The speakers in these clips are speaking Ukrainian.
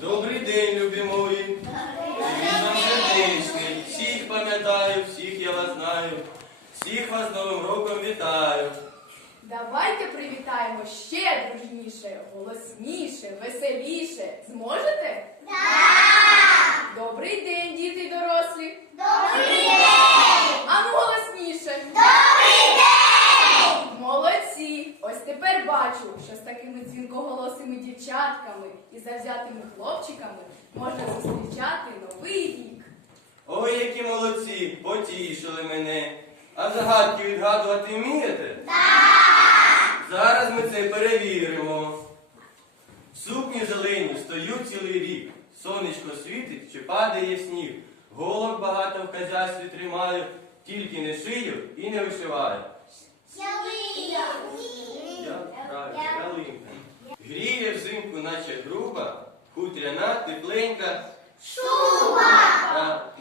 Добрий день, любі мої. Всіх пам'ятаю, всіх я вас знаю. Всіх вас з Новим роком вітаю. Давайте привітаємо ще дружніше, голосніше, веселіше. Зможете? Так! Добрий день, діти й дорослі. Добрий день! А ну голосніше. Добрий день! Молодці! Ось тепер бачу, що з такими дзвінкоголосими дівчатками і завзятими хлопчиками можна зустрічати новий рік. Ой, які молодці, потішили мене. А загадки відгадувати вмієте? Так! Зараз ми це перевіримо. В сукні зелені стою цілий рік. Сонечко світить чи падає сніг. Голок багато в хазяйстві тримаю, тільки не шию і не вишиваю. Я правильно, ялинка. Гріє взимку, наче груба, хутряна, тепленька. Шуба!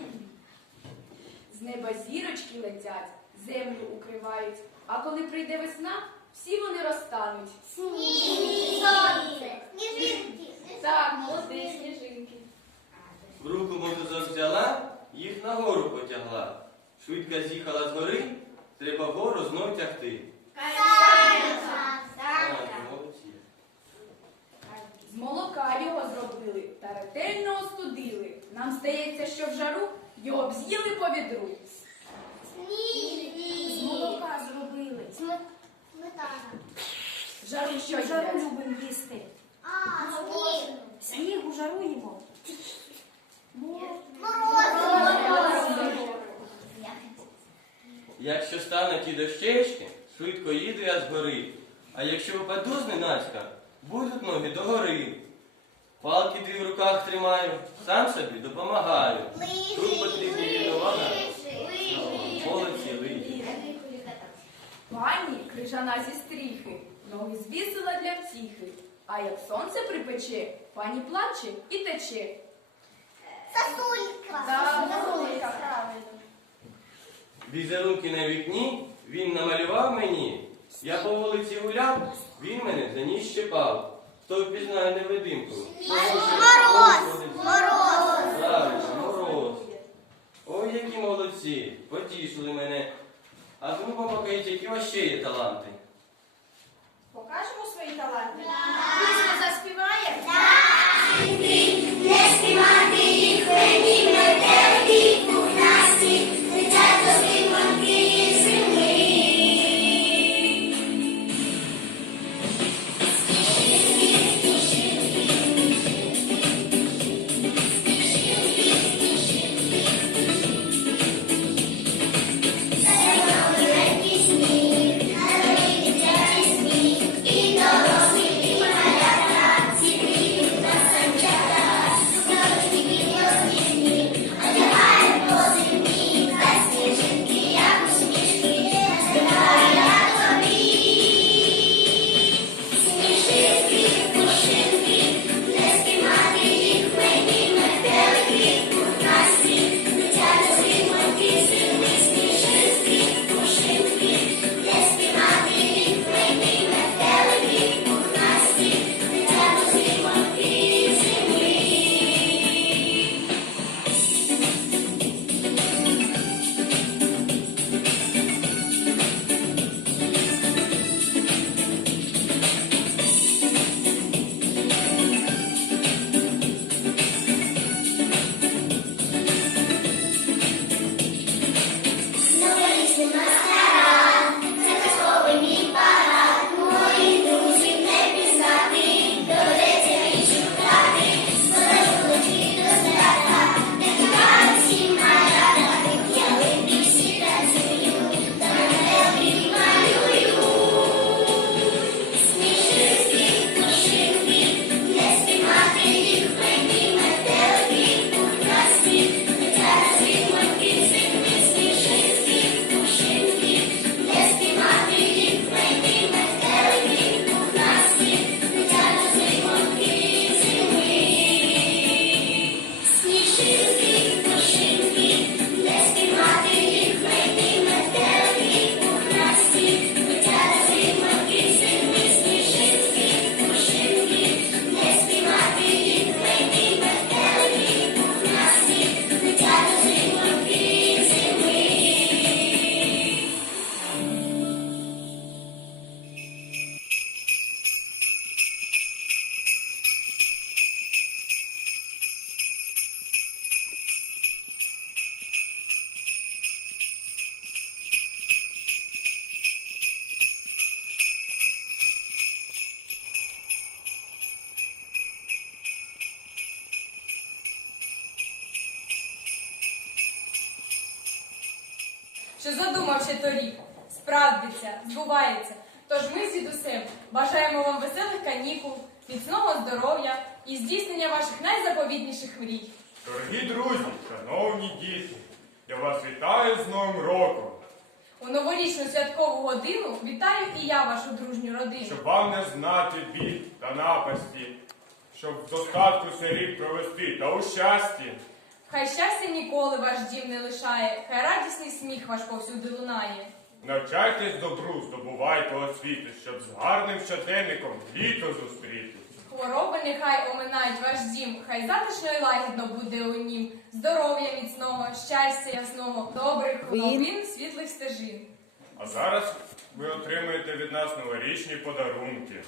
З неба зірочки летять, землю укривають. А коли прийде весна, всі вони розтануть. Так, молодець, сніжинки. В руку мотузок взяла, їх нагору потягла. Швидко з'їхала з гори, треба вгору знов тягти. А, молодці. З молока його зробили та ретельно остудили. Нам здається, що в жару його б з'їли по відру. З молока зробили. Жару що жару їдять? любимо їсти? Сніг у жару їмо. Якщо стануть ті дощечки, швидко їду я з гори. А якщо впаду зненацька, будуть ноги догори. Палки дві в руках тримаю, сам собі допомагаю. Тут потрібні рівновага. Молодці лижі. Пані крижана зі стріхи, ноги звісила для втіхи. А як сонце припече, пані плаче і тече. Та Сосулька, правильно. Візерунки на вікні він намалював мені. Я по вулиці гуляв, він мене за ніс щепав. Хто впізнає невидимку? Мороз! Мороз! Правильно, мороз. Ой, які молодці, потішили мене. А ну покажіть, які у вас ще є таланти. Покажемо свої таланти? Пісню що задумав ще торік. Справдиться, збувається. Тож ми з дідусем бажаємо вам веселих канікул, міцного здоров'я і здійснення ваших найзаповітніших мрій. Дорогі друзі, шановні діти, я вас вітаю з Новим роком, У новорічну святкову годину вітаю і я вашу дружню родину. щоб вам не знати бід та напасті, щоб в достатку рік провести та у щасті. Хай щастя ніколи ваш дім не лишає, хай радісний сміх ваш повсюди лунає. Навчайтесь добру, здобувайте освіту, щоб з гарним щоденником літо зустріти. Хвороби нехай оминають ваш дім, хай затишно і лагідно буде у нім. Здоров'я міцного, щастя ясного, добрих новин, світлих стежин. А зараз ви отримаєте від нас новорічні подарунки.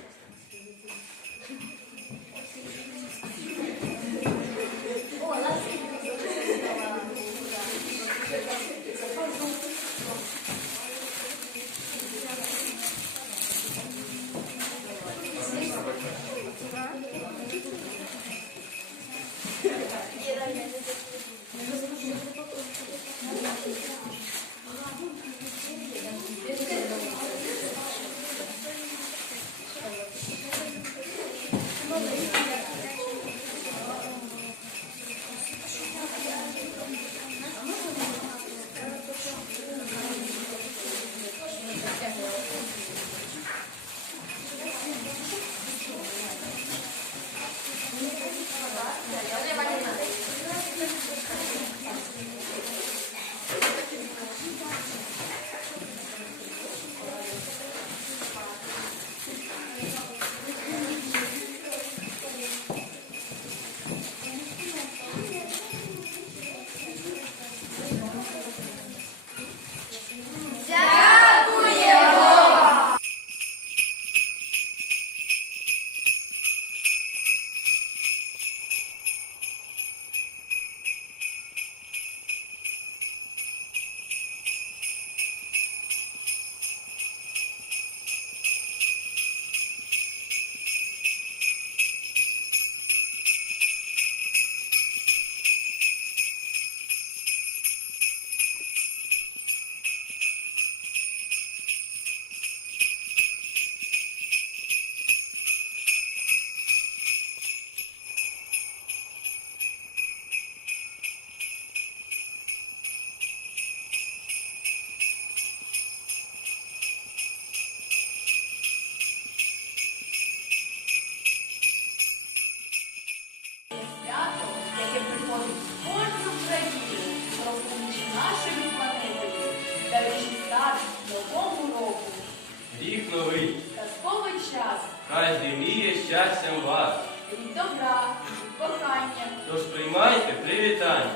Хай зиміє щастям вас. рік добра, рік кохання. Тож приймайте привітання,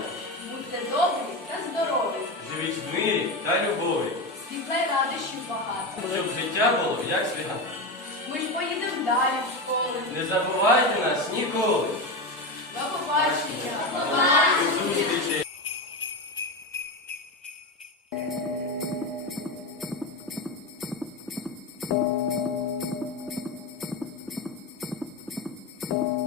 Будьте добрі та здорові, живіть в мирі та любові, світле радощів багато. щоб життя було як свято. Ми ж поїдемо далі в школи. Не забувайте нас ніколи. До побачення. До зустрічі. Música